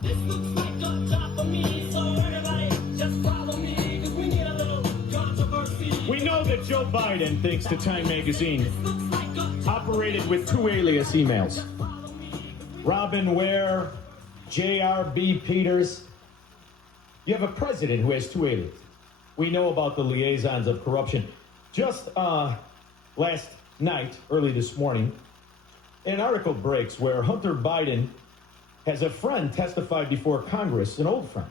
This looks like a job for me, so everybody just follow me, 'cause we need a little controversy. We know that Joe Biden, thanks to Time Magazine, operated with 2 alias emails. Robin Ware, J.R.B. Peters. You have a president who has 2 aliases. We know about the liaisons of corruption. Just last night, early this morning, an article breaks where Hunter Biden has a friend testified before Congress, an old friend,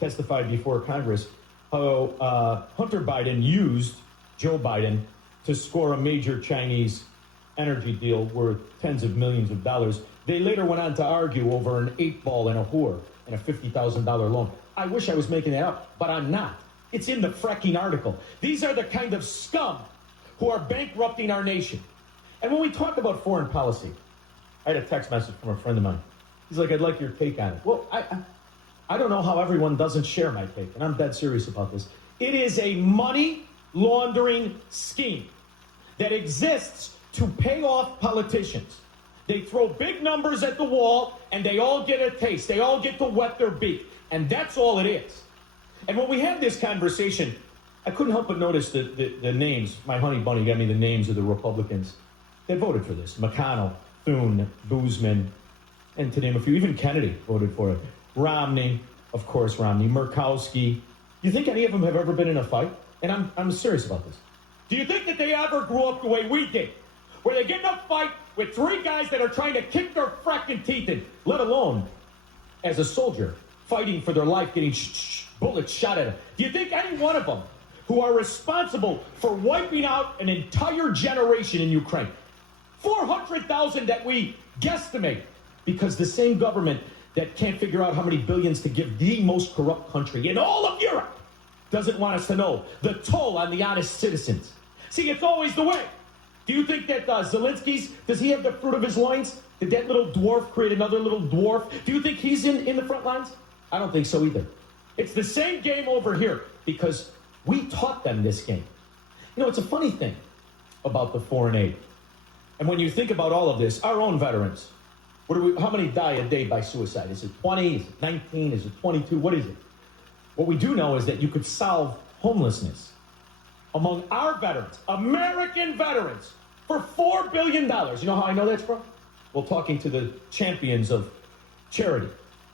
testified before Congress, how Hunter Biden used Joe Biden to score a major Chinese energy deal worth tens of millions of dollars. They later went on to argue over an 8-ball and a whore and a $50,000 loan. I wish I was making that up, but I'm not. It's in the fracking article. These are the kind of scum who are bankrupting our nation. And when we talk about foreign policy, I had a text message from a friend of mine. He's like, I'd like your take on it. Well, I don't know how everyone doesn't share my take, and I'm dead serious about this. It is a money laundering scheme that exists to pay off politicians. They throw big numbers at the wall, and they all get a taste. They all get to wet their beak, and that's all it is. And when we had this conversation, I couldn't help but notice the names. My honey bunny got me the names of the Republicans that voted for this. McConnell, Thune, Boozman, and to name a few, even Kennedy voted for it. Romney, of course, Romney, Murkowski. You think any of them have ever been in a fight? And I'm serious about this. Do you think that they ever grew up the way we did? Where they get in a fight with 3 guys that are trying to kick their fracking teeth in, let alone as a soldier, fighting for their life, getting bullets shot at them. Do you think any one of them who are responsible for wiping out an entire generation in Ukraine, 400,000 that we guesstimate, because the same government that can't figure out how many billions to give the most corrupt country in all of Europe doesn't want us to know the toll on the honest citizens. See, it's always the way. Do you think that Zelensky's, does he have the fruit of his loins? Did that little dwarf create another little dwarf? Do you think he's in the front lines? I don't think so either. It's the same game over here because we taught them this game. You know, it's a funny thing about the foreign aid. And when you think about all of this, our own veterans, how many die a day by suicide? Is it 20? Is it 19? Is it 22? What is it? What we do know is that you could solve homelessness among our veterans, American veterans, for $4 billion. You know how I know that's from? Well, talking to the champions of charity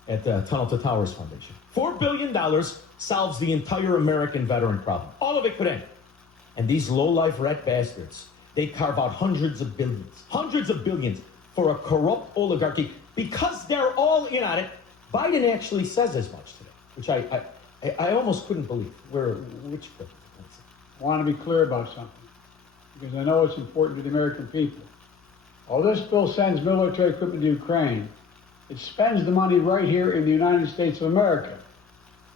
at the Tunnel to Towers Foundation. $4 billion solves the entire American veteran problem. All of it could end. And these low-life rat bastards, they carve out hundreds of billions for a corrupt oligarchy. Because they're all in on it, Biden actually says as much today, which I almost couldn't believe. Which I want to be clear about something, because I know it's important to the American people. While this bill sends military equipment to Ukraine, it spends the money right here in the United States of America,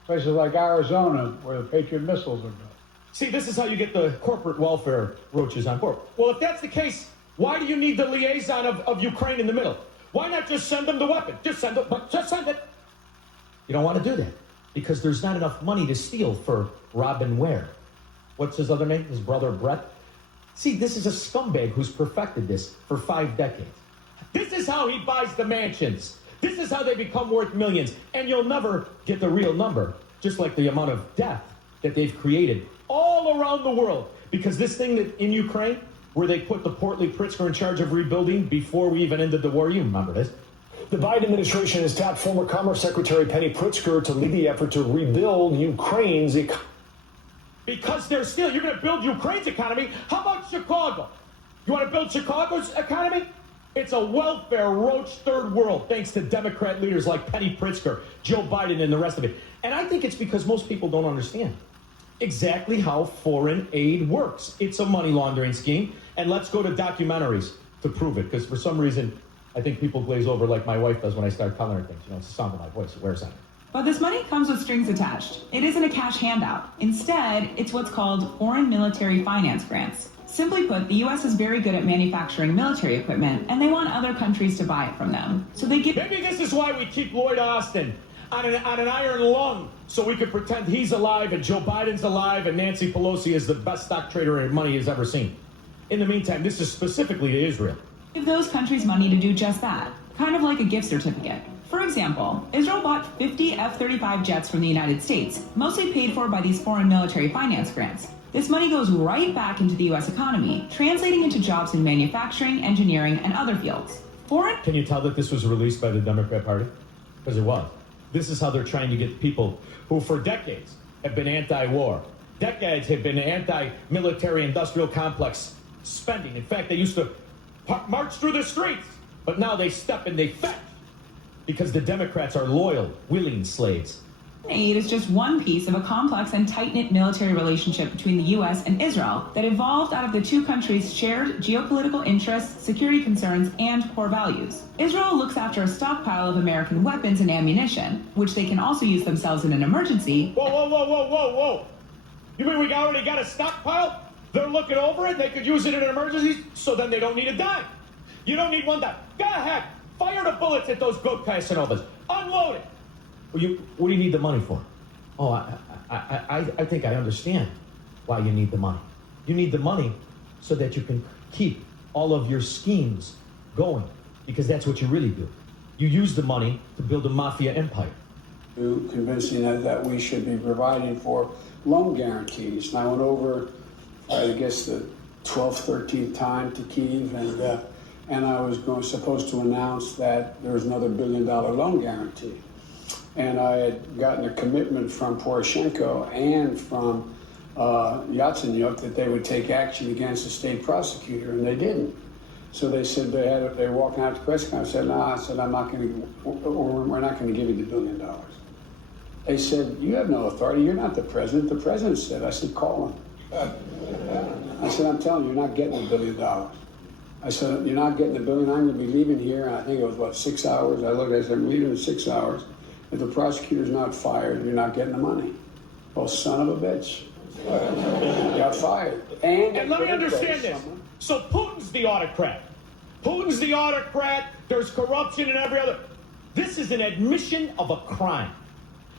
places like Arizona, where the Patriot missiles are built. See, this is how you get the corporate welfare roaches on board. Well, if that's the case, why do you need the liaison of Ukraine in the middle? Why not just send them the weapon? Just send it. You don't want to do that because there's not enough money to steal for Robin Ware. What's his other name? His brother, Brett? See, this is a scumbag who's perfected this for 5 decades. This is how he buys the mansions. This is how they become worth millions. And you'll never get the real number, just like the amount of death that they've created all around the world. Because this thing that in Ukraine, where they put the portly Pritzker in charge of rebuilding before we even ended the war, you remember this. The Biden administration has tapped former Commerce Secretary Penny Pritzker to lead the effort to rebuild Ukraine's economy. Because you're going to build Ukraine's economy. How about Chicago? You want to build Chicago's economy? It's a welfare roach third world, thanks to Democrat leaders like Penny Pritzker, Joe Biden, and the rest of it. And I think it's because most people don't understand exactly how foreign aid works. It's a money laundering scheme. And let's go to documentaries to prove it. Because for some reason, I think people glaze over like my wife does when I start telling her things. You know, it's the sound of my voice. It wears on it. But this money comes with strings attached. It isn't a cash handout. Instead, it's what's called foreign military finance grants. Simply put, the U.S. is very good at manufacturing military equipment, and they want other countries to buy it from them. So they give... Maybe this is why we keep Lloyd Austin on an iron lung, so we could pretend he's alive and Joe Biden's alive and Nancy Pelosi is the best stock trader in money he's ever seen. In the meantime, this is specifically to Israel. Give those countries money to do just that, kind of like a gift certificate. For example, Israel bought 50 F-35 jets from the United States, mostly paid for by these foreign military finance grants. This money goes right back into the U.S. economy, translating into jobs in manufacturing, engineering, and other fields. Can you tell that this was released by the Democrat Party? Because it was. This is how they're trying to get people who for decades have been anti-war, decades have been anti-military industrial complex spending. In fact, they used to march through the streets, but now they step and they fetch because the Democrats are loyal, willing slaves. Aid is just one piece of a complex and tight-knit military relationship between the U.S. and Israel that evolved out of the two countries' shared geopolitical interests, security concerns, and core values. Israel looks after a stockpile of American weapons and ammunition, which they can also use themselves in an emergency. Whoa. You mean we already got a stockpile? They're looking over it, they could use it in an emergency, so then they don't need a dime. You don't need one dime. Go ahead, fire the bullets at those goat Casanovas. Unload it. What do you need the money for? Oh, I think I understand why you need the money. You need the money so that you can keep all of your schemes going, because that's what you really do. You use the money to build a mafia empire. Convincing that we should be providing for loan guarantees. And I went over, I guess, the 12th, 13th time to Kyiv, and I was supposed to announce that there was another $1 billion loan guarantee. And I had gotten a commitment from Poroshenko and from Yatsenyuk that they would take action against the state prosecutor, and they didn't. So they said they were walking out to the press conference. I said, no, I'm not going to, we're not going to give you the $1 billion. They said, you have no authority. You're not the president. The president said. I said, call him. I said, I'm telling you, you're not getting $1 billion. I said, you're not getting $1 billion. I'm going to be leaving here. And I think it was, 6 hours? I looked, I said, I'm leaving in 6 hours. If the prosecutor's not fired, you're not getting the money. Well, son of a bitch. Got fired. And let me understand this. So Putin's the autocrat. Putin's the autocrat. There's corruption and every other. This is an admission of a crime.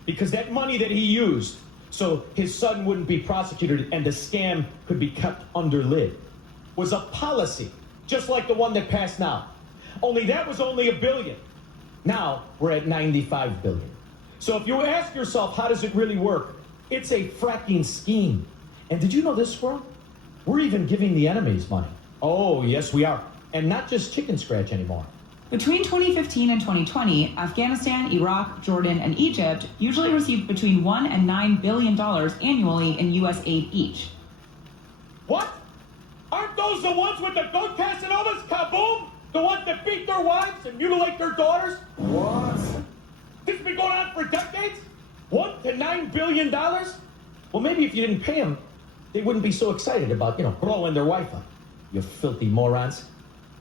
Because that money that he used so his son wouldn't be prosecuted and the scam could be kept under lid was a policy, just like the one that passed now. Only that was only $1 billion. Now we're at 95 billion. So if you ask yourself, how does it really work? It's a fracking scheme. And did you know this, Squirrel? We're even giving the enemies money. Oh, yes, we are. And not just chicken scratch anymore. Between 2015 and 2020, Afghanistan, Iraq, Jordan, and Egypt usually received between $1 and $9 billion annually in U.S. aid each. What? Aren't those the ones with the goat Casanovas, kaboom? The ones that beat their wives and mutilate their daughters? What? This has been going on for decades? $1 to $9 billion? Well, maybe if you didn't pay them, they wouldn't be so excited about, blowing their wife up. You filthy morons.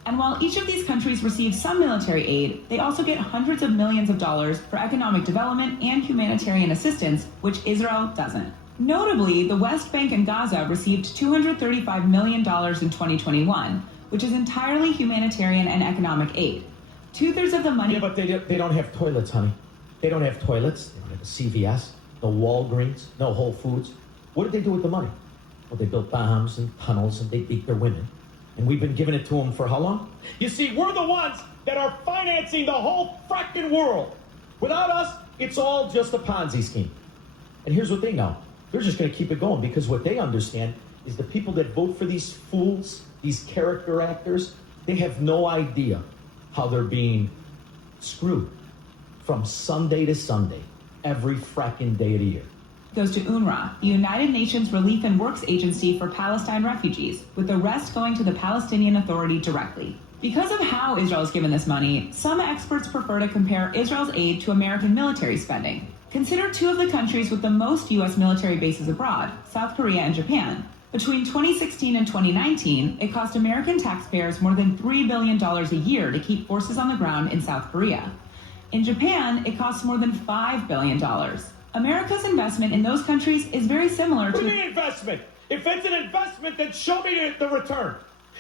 And while each of these countries receives some military aid, they also get hundreds of millions of dollars for economic development and humanitarian assistance, which Israel doesn't. Notably, the West Bank and Gaza received $235 million in 2021, which is entirely humanitarian and economic aid. 2/3 of the money... Yeah, but they don't have toilets, honey. They don't have toilets. They don't have a CVS, no Walgreens, no Whole Foods. What did they do with the money? Well, they built bombs and tunnels and they beat their women. And we've been giving it to them for how long? You see, we're the ones that are financing the whole fracking world. Without us, it's all just a Ponzi scheme. And here's what they know. They're just going to keep it going because what they understand is the people that vote for these fools, these character actors, they have no idea how they're being screwed from Sunday to Sunday, every fracking day of the year. Goes to UNRWA, the United Nations Relief and Works Agency for Palestine refugees, with the rest going to the Palestinian Authority directly. Because of how Israel is given this money, some experts prefer to compare Israel's aid to American military spending. Consider two of the countries with the most U.S. military bases abroad, South Korea and Japan. Between 2016 and 2019, it cost American taxpayers more than $3 billion a year to keep forces on the ground in South Korea. In Japan, it costs more than $5 billion. America's investment in those countries is very similar to... What do you mean investment? If it's an investment, then show me the return.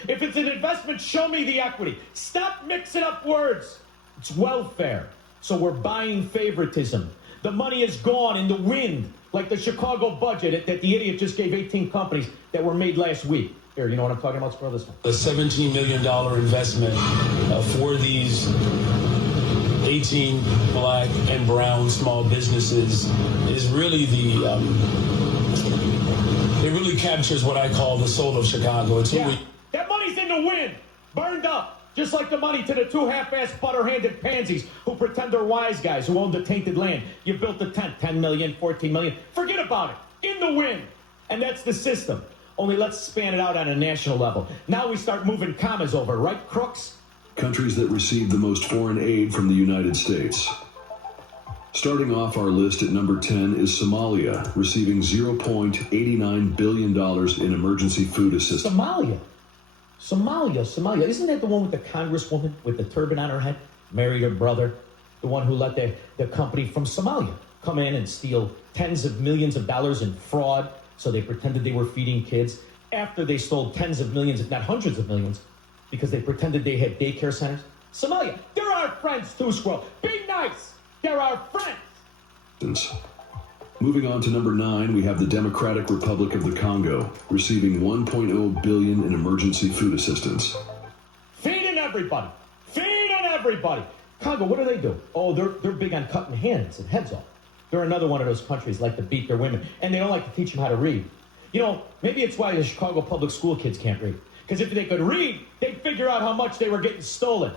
If it's an investment, show me the equity. Stop mixing up words. It's welfare. So we're buying favoritism. The money is gone in the wind, like the Chicago budget that the idiot just gave 18 companies that were made last week. Here, you know what I'm talking about? Scroll this one. A $17 million investment for these 18 black and brown small businesses is really it really captures what I call the soul of Chicago. It's who we. That money's in the wind, burned up. Just like the money to the two half-ass butter-handed pansies who pretend they're wise guys who own the tainted land. You built the tent, 10 million, 14 million. Forget about it. In the wind. And that's the system. Only let's span it out on a national level. Now we start moving commas over, right, crooks? Countries that receive the most foreign aid from the United States. Starting off our list at number 10 is Somalia, receiving $0.89 billion in emergency food assistance. Somalia. Isn't that the one with the congresswoman with the turban on her head? Married her brother. The one who let the company from Somalia come in and steal tens of millions of dollars in fraud. So they pretended they were feeding kids after they stole tens of millions, if not hundreds of millions, because they pretended they had daycare centers. Somalia, they're our friends too, Squirrel. Be nice. They're our friends. Moving on to number 9, we have the Democratic Republic of the Congo, receiving $1.0 billion in emergency food assistance. Feeding everybody. Congo, what do? Oh, they're big on cutting hands and heads off. They're another one of those countries like to beat their women, and they don't like to teach them how to read. You know, maybe it's why the Chicago public school kids can't read. Because if they could read, they'd figure out how much they were getting stolen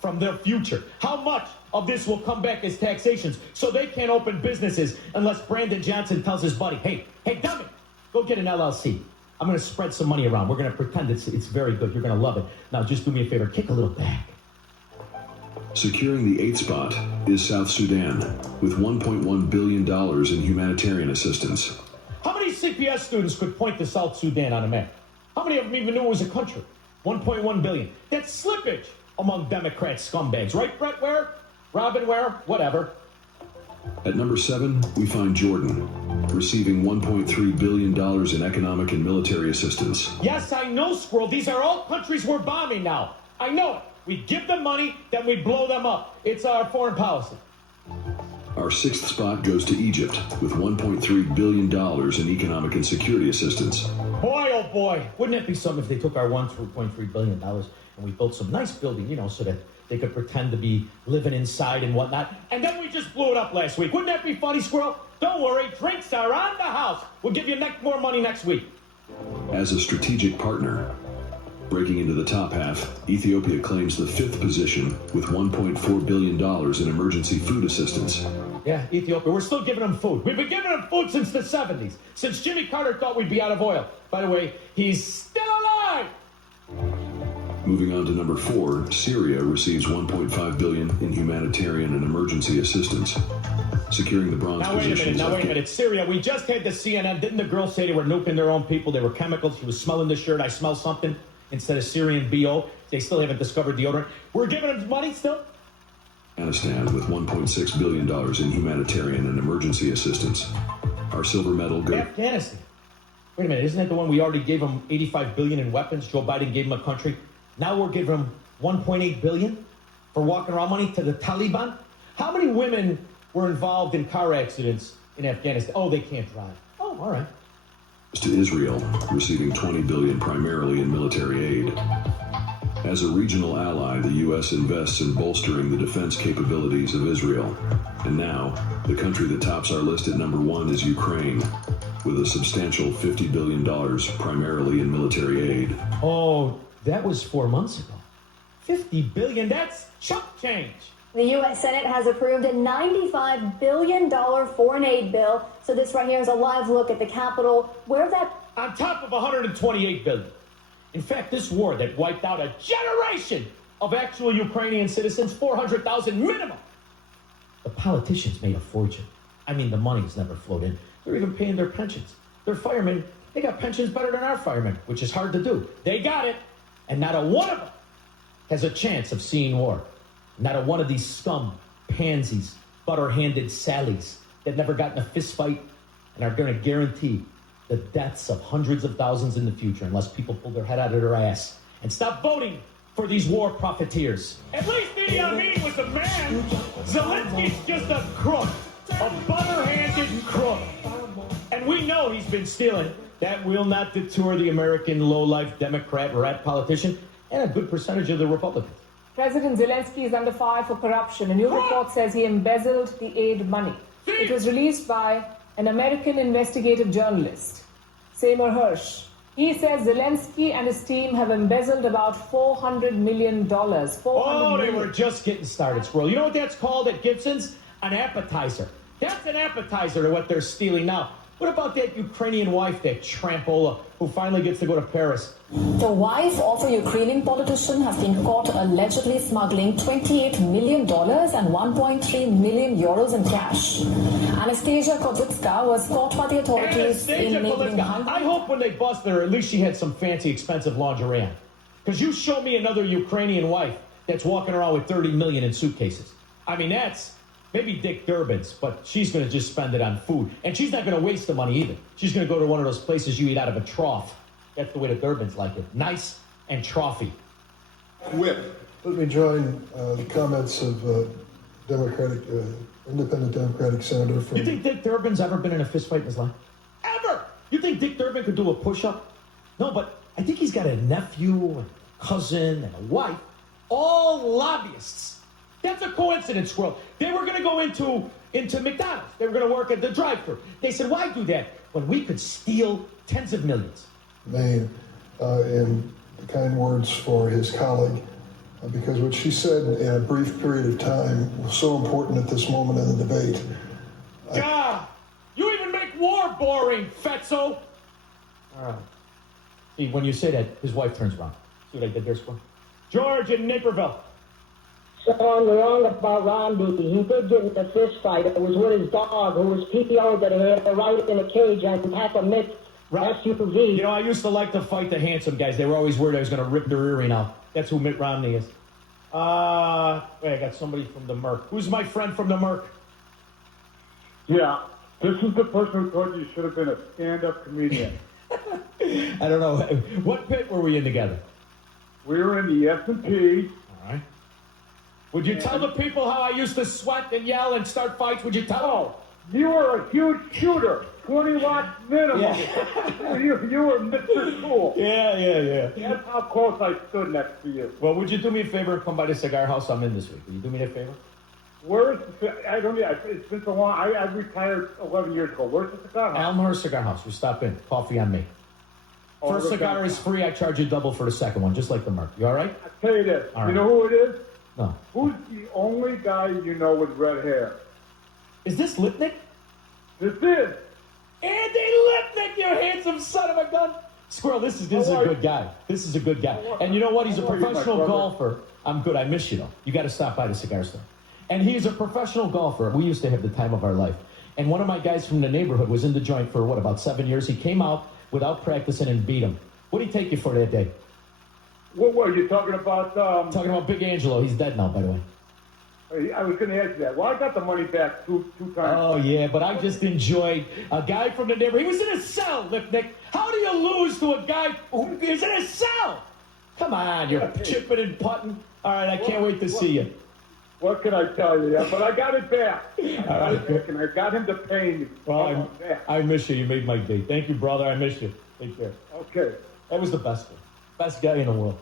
from their future. How much of this will come back as taxations so they can't open businesses unless Brandon Johnson tells his buddy, hey, dummy, go get an LLC. I'm going to spread some money around. We're going to pretend it's very good. You're going to love it. Now, just do me a favor. Kick a little back. Securing the 8th spot is South Sudan, with $1.1 billion in humanitarian assistance. How many CPS students could point to South Sudan on a map? How many of them even knew it was a country? 1.1 billion. That's slippage among Democrat scumbags. Right, Brett Ware? Robin Ware? Whatever. At number 7, we find Jordan, receiving $1.3 billion in economic and military assistance. Yes, I know, Squirrel. These are all countries we're bombing now. I know it. We give them money, then we blow them up. It's our foreign policy. Our 6th spot goes to Egypt, with $1.3 billion in economic and security assistance. Boy, oh boy. Wouldn't it be something if they took our $1.3 billion and we built some nice building, so that they could pretend to be living inside and whatnot. And then we just blew it up last week. Wouldn't that be funny, Squirrel? Don't worry, drinks are on the house. We'll give you more money next week. As a strategic partner, breaking into the top half, Ethiopia claims the 5th position with $1.4 billion in emergency food assistance. Yeah, Ethiopia. We're still giving them food. We've been giving them food since the 70s, since Jimmy Carter thought we'd be out of oil. By the way, he's still alive! Moving on to number 4, Syria receives $1.5 billion in humanitarian and emergency assistance. Securing the bronze position. Now wait a minute. Syria, we just had the CNN. Didn't the girl say they were nuking their own people? They were chemicals. She was smelling the shirt. I smell something. Instead of Syrian BO, they still haven't discovered deodorant. We're giving them money still? Afghanistan with $1.6 billion in humanitarian and emergency assistance. Our silver medal goes. Afghanistan. Wait a minute. Isn't that the one we already gave them $85 billion in weapons? Joe Biden gave them a country. Now we're giving them $1.8 billion for walking around money to the Taliban? How many women were involved in car accidents in Afghanistan? Oh, they can't drive. Oh, all right. To Israel, receiving $20 billion primarily in military aid. As a regional ally, the U.S. invests in bolstering the defense capabilities of Israel. And now, the country that tops our list at number 1 is Ukraine, with a substantial $50 billion primarily in military aid. Oh, that was 4 months ago. $50 billion, that's chump change. The U.S. Senate has approved a $95 billion foreign aid bill. So this right here is a live look at the Capitol, where that... On top of $128 billion. In fact, this war that wiped out a generation of actual Ukrainian citizens, 400,000 minimum. The politicians made a fortune. I mean, the money's never flowed in. They're even paying their pensions. Their firemen, they got pensions better than our firemen, which is hard to do. They got it, and not a one of them has a chance of seeing war. Not a one of these scum, pansies, butter-handed Sallys that never got in a fist fight and are going to guarantee the deaths of hundreds of thousands in the future unless people pull their head out of their ass and stop voting for these war profiteers. At least the meeting was a man. Zelensky's just a crook, a butter-handed crook. And we know he's been stealing. That will not deter the American low-life Democrat rat politician and a good percentage of the Republicans. President Zelensky is under fire for corruption. A new report says he embezzled the aid money. It was released by an American investigative journalist, Seymour Hersh. He says Zelensky and his team have embezzled about $400 million. Oh, they were just getting started, Squirrel. You know what that's called at Gibson's? An appetizer. That's an appetizer to what they're stealing now. What about that Ukrainian wife, that Trampola, who finally gets to go to Paris? The wife of a Ukrainian politician has been caught allegedly smuggling $28 million and 1.3 million euros in cash. Anastasia Kozitska was caught by the authorities in neighboring Hungary. I hope when they bust her, at least she had some fancy, expensive lingerie on. Because you show me another Ukrainian wife that's walking around with 30 million in suitcases. I mean, that's maybe Dick Durbin's, but she's going to just spend it on food. And she's not going to waste the money either. She's going to go to one of those places you eat out of a trough. That's the way the Durbins like it. Nice and trophy. Whip. Let me join the comments of independent Democratic senator from... You think Dick Durbin's ever been in a fist fight in his life? Ever! You think Dick Durbin could do a push-up? No, but I think he's got a nephew, and a cousin, and a wife, all lobbyists. That's a coincidence, Squirrel. They were going to go into McDonald's. They were going to work at the drive-thru. They said, why do that when we could steal tens of millions? Maine in the kind words for his colleague, because what she said in a brief period of time was so important at this moment in the debate. You even make war boring, Fetzo! All right. See, when you say that, his wife turns around. See what I did there, Squirrel? George in Naperville. Shaun, we're wrong about Ron Beaky. He did get in a fist fight. It was with his dog, who was PTO, that he had to ride in a cage and tap a mitt. SUV. You know, I used to like to fight the handsome guys. They were always worried I was going to rip their earring out. That's who Mitt Romney is. Wait, I got somebody from the Merc. Who's my friend from the Merc? Yeah, this is the person who told you should have been a stand-up comedian. I don't know. What pit were we in together? We were in the S&P. All right. Would you tell the people how I used to sweat and yell and start fights? Would you tell them? You were a huge shooter. 20 watts minimum. Yeah. you were Mr. Cool. Yeah. That's how close I stood next to you. Well, would you do me a favor and come by the cigar house I'm in this week? Will you do me a favor? Where's I don't know. It's been so long. I retired 11 years ago. Where's the cigar house? Elmhurst Cigar House. You stop in. Coffee on me. First cigar is free. I charge you double for the second one, just like the Merc. You all right? I'll tell you this. All you right. know who it is? No. Who's the only guy you know with red hair? Is this Lipnick? This is. Andy Lipnick, you handsome son of a gun. Squirrel, this is a good guy. This is a good guy. And you know what? He's a professional golfer. I'm good. I miss you, though. You got to stop by the cigar store. And he's a professional golfer. We used to have the time of our life. And one of my guys from the neighborhood was in the joint for, about 7 years. He came out without practicing and beat him. What did he take you for that day? What were you talking about? Talking about Big Angelo. He's dead now, by the way. I was going to ask you that. Well, I got the money back two times. Oh, yeah, but I just enjoyed a guy from the neighborhood. He was in a cell, Lipnick. How do you lose to a guy who is in a cell? Come on, you're chipping and putting. All right, I can't wait to see you. What can I tell you? Yeah, but I got it back. All right. And I got him to pay me. Well, I miss you. You made my day. Thank you, brother. I miss you. Take care. Okay. That was the best one. Best guy in the world.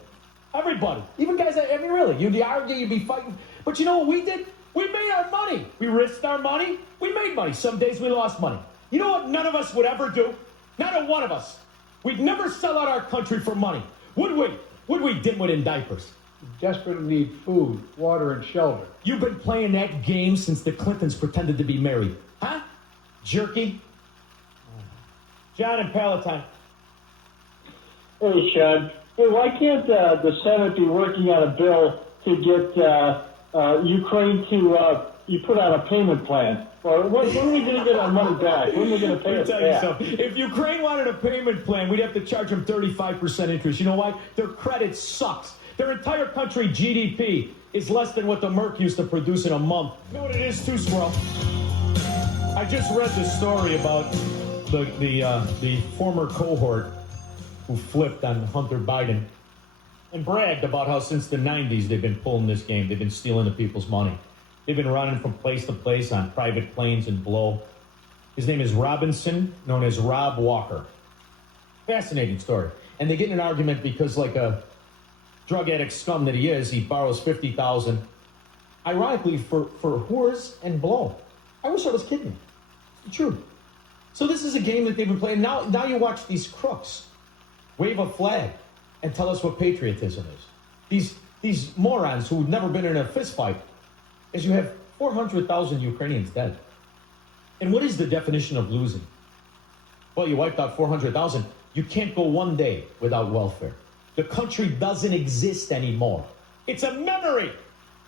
Everybody. Even guys, really. You'd argue, you'd be fighting. But you know what we did? We made our money. We risked our money. We made money. Some days we lost money. You know what none of us would ever do? Not a one of us. We'd never sell out our country for money. Would we? Would we, dimwit in diapers? We desperately need food, water, and shelter. You've been playing that game since the Clintons pretended to be married. Huh? Jerky? John in Palatine. Hey, Shaun. Hey, why can't the Senate be working on a bill to get Ukraine to you put out a payment plan? Or when are we going to get our money back? When are we going to pay us back? If Ukraine wanted a payment plan, we'd have to charge them 35% interest. You know why? Their credit sucks. Their entire country GDP is less than what the Merc used to produce in a month. You know what it is too, Squirrel? I just read this story about the former cohort who flipped on Hunter Biden and bragged about how since the 90s they've been pulling this game. They've been stealing the people's money. They've been running from place to place on private planes and blow. His name is Robinson, known as Rob Walker. Fascinating story. And they get in an argument because like a drug addict scum that he is, he borrows $50,000, ironically, for whores and blow. I wish I was kidding. It's true. So this is a game that they've been playing. Now you watch these crooks wave a flag and tell us what patriotism is. These morons who've never been in a fist fight, as you have 400,000 Ukrainians dead. And what is the definition of losing? Well, you wiped out 400,000. You can't go one day without welfare. The country doesn't exist anymore. It's a memory.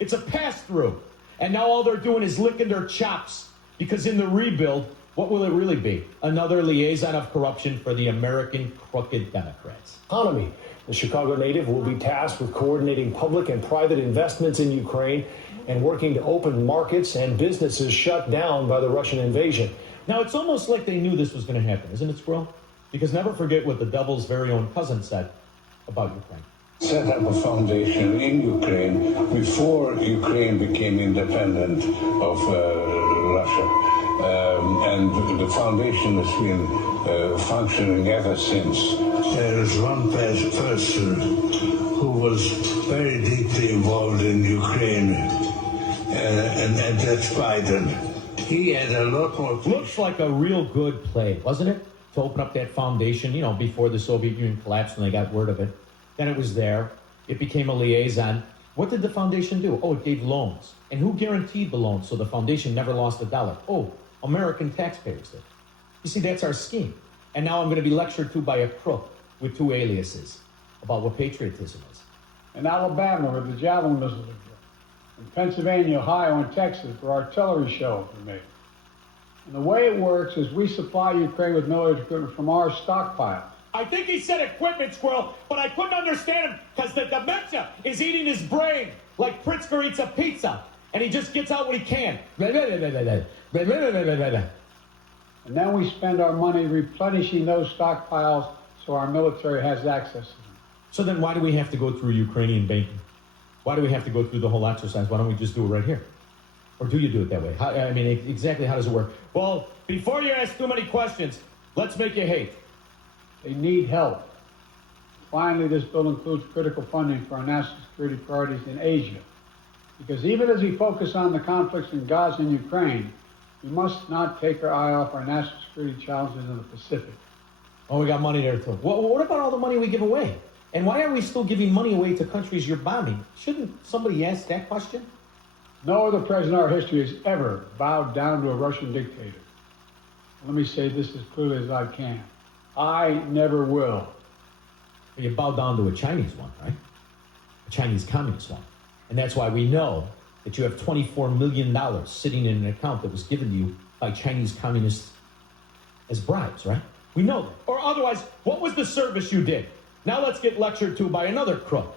It's a pass-through. And now all they're doing is licking their chops. Because in the rebuild, what will it really be? Another liaison of corruption for the American crooked Democrats. Economy. The Chicago native will be tasked with coordinating public and private investments in Ukraine and working to open markets and businesses shut down by the Russian invasion. Now, it's almost like they knew this was going to happen, isn't it, Squirrel? Because never forget what the devil's very own cousin said about Ukraine. Set up a foundation in Ukraine before Ukraine became independent of Russia. And the foundation has been functioning ever since. There is one person who was very deeply involved in Ukraine, and that's Biden. He had a lot more... Looks like a real good play, wasn't it? To open up that foundation, before the Soviet Union collapsed and they got word of it. Then it was there. It became a liaison. What did the foundation do? Oh, it gave loans. And who guaranteed the loans so the foundation never lost a dollar? Oh, American taxpayers did. You see, that's our scheme. And now I'm going to be lectured to by a crook with 2 aliases about what patriotism is. In Alabama, where the javelin missiles are built. In Pennsylvania, Ohio, and Texas, where artillery shells are made. And the way it works is we supply Ukraine with military equipment from our stockpiles. I think he said equipment, Squirrel, but I couldn't understand him because the dementia is eating his brain like Pritzker eats a pizza, and he just gets out what he can. And then we spend our money replenishing those stockpiles so our military has access to them. So then why do we have to go through Ukrainian banking? Why do we have to go through the whole exercise? Why don't we just do it right here? Or do you do it that way? Exactly how does it work? Well, before you ask too many questions, let's make you hate. They need help. Finally, this bill includes critical funding for our national security priorities in Asia. Because even as we focus on the conflicts in Gaza and Ukraine, we must not take our eye off our national security challenges in the Pacific. Oh, we got money there too. What about all the money we give away? And why are we still giving money away to countries you're bombing? Shouldn't somebody ask that question? No other president in our history has ever bowed down to a Russian dictator. Let me say this as clearly as I can. I never will. You bow down to a Chinese one, right? A Chinese communist one. And that's why we know that you have $24 million sitting in an account that was given to you by Chinese communists as bribes, right? We know that. Or otherwise, what was the service you did? Now let's get lectured to by another crook.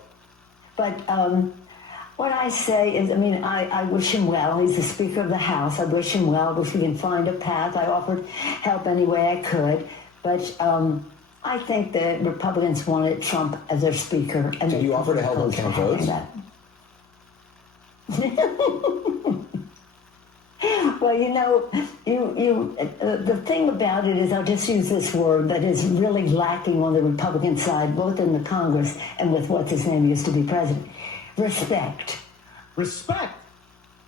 But what I say is, I wish him well. He's the Speaker of the House. I wish him well. I wish we can find a path. I offered help any way I could. But I think the Republicans wanted Trump as their Speaker. And did you offer to help him count votes? Well, the thing about it is, I'll just use this word that is really lacking on the Republican side, both in the Congress and with what's his name used to be president. Respect. Respect?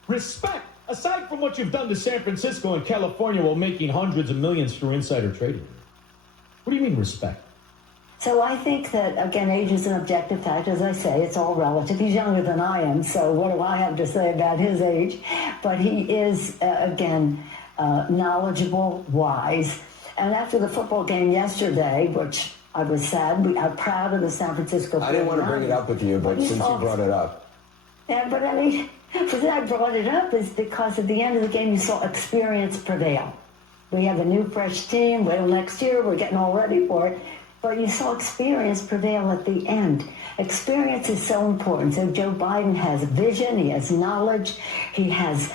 Respect? Aside from what you've done to San Francisco and California while making hundreds of millions through insider trading. What do you mean respect? So I think that, again, age is an objective fact. As I say, it's all relative. He's younger than I am, so what do I have to say about his age? But he is, knowledgeable, wise. And after the football game yesterday, which I was sad, we are proud of the San Francisco 49ers. I didn't want to bring it up with you, but since you brought it up. Yeah, but the reason I brought it up is because at the end of the game, you saw experience prevail. We have a new, fresh team. Well, next year, we're getting all ready for it. But you saw experience prevail at the end. Experience is so important. So Joe Biden has vision, he has knowledge, he has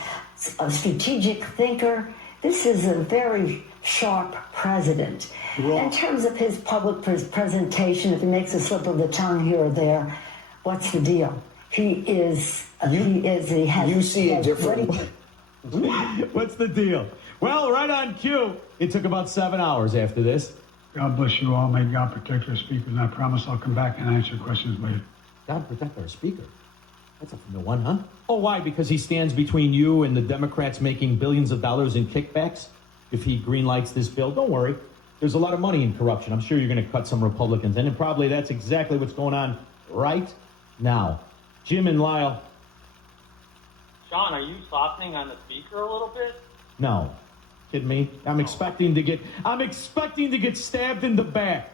a strategic thinker. This is a very sharp president. In terms of his public presentation, if he makes a slip of the tongue here or there, what's the deal? He has... You see it differently. What's the deal? Well, right on cue. It took about 7 hours after this. God bless you all. May God protect our speakers. And I promise I'll come back and answer questions later. God protect our speaker. That's a new one, huh? Oh, why? Because he stands between you and the Democrats making billions of dollars in kickbacks? If he greenlights this bill, don't worry. There's a lot of money in corruption. I'm sure you're going to cut some Republicans in, and probably that's exactly what's going on right now. Jim and Lyle. Shaun, are you softening on the speaker a little bit? No. Kidding me? I'm expecting to get stabbed in the back.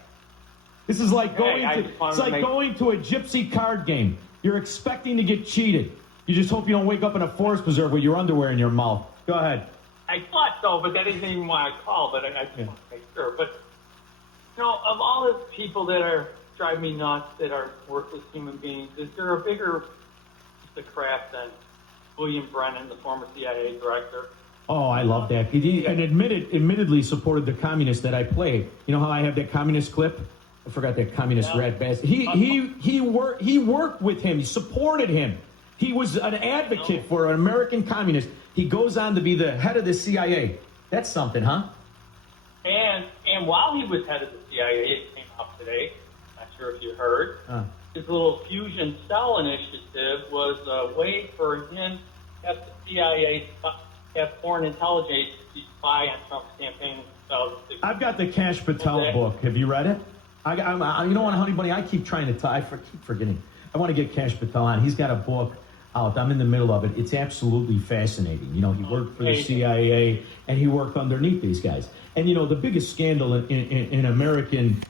This is like going to a gypsy card game. You're expecting to get cheated. You just hope you don't wake up in a forest preserve with your underwear in your mouth. Go ahead. I thought so, but that isn't even why I called, but I just want to make sure. But, of all the people that drive me nuts, that are worthless human beings, is there a bigger piece of crap than William Brennan, the former CIA director? Oh, I love that. He admittedly supported the communists that I played. You know how I have that communist clip? I forgot that communist rat bastard. He worked with him. He supported him. He was an advocate for an American communist. He goes on to be the head of the CIA. That's something, huh? And while he was head of the CIA, it came out today. Not sure if you heard. His little fusion cell initiative was a way for him to have the CIA have foreign intelligence agencies spy on Trump's campaign in 2016. I've got the Kash Patel book. Have you read it? You know what, Honey Bunny? I keep trying to I keep forgetting. I want to get Kash Patel on. He's got a book out. I'm in the middle of it. It's absolutely fascinating. He worked for the CIA, and he worked underneath these guys. And, the biggest scandal in American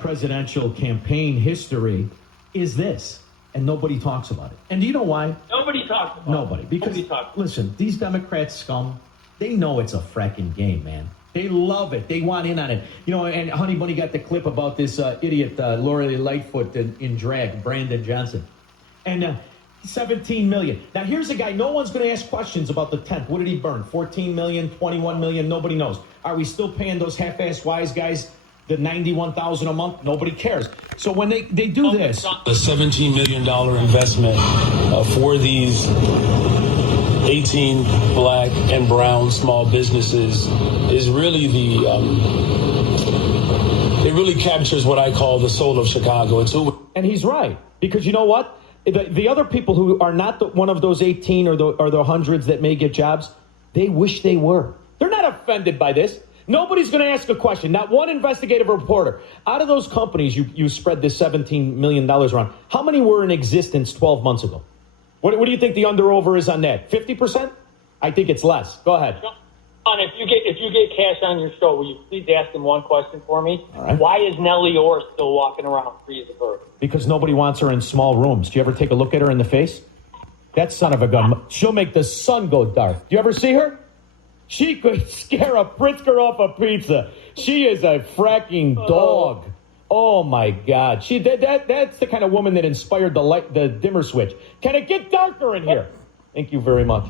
presidential campaign history is this, and nobody talks about it. And do you know why? Nobody talks about it. Nobody. Because, listen, these Democrat scum, they know it's a fracking game, man. They love it. They want in on it. And Honey Bunny got the clip about this idiot, Lori Lightfoot in drag, Brandon Johnson. And 17 million. Now, here's a guy, no one's going to ask questions about the 10th. What did he burn? 14 million, 21 million? Nobody knows. Are we still paying those half-ass wise guys the $91,000 a month? Nobody cares. So when they do this... The $17 million investment for these 18 black and brown small businesses is really it really captures what I call the soul of Chicago. And he's right, because you know what? The other people who are not one of those 18 or the hundreds that may get jobs, they wish they were. They're not offended by this. Nobody's going to ask a question. Not one investigative reporter. Out of those companies you spread this $17 million around, how many were in existence 12 months ago? What do you think the under-over is on that? 50%? I think it's less. Go ahead. Shaun, if you get Cash on your show, will you please ask him one question for me? All right. Why is Nellie Orr still walking around free as a bird? Because nobody wants her in small rooms. Do you ever take a look at her in the face? That son of a gun. She'll make the sun go dark. Do you ever see her? She could scare a Pritzker off a pizza. She is a fracking dog. Oh, my God. That's the kind of woman that inspired the dimmer switch. Can it get darker in here? Thank you very much.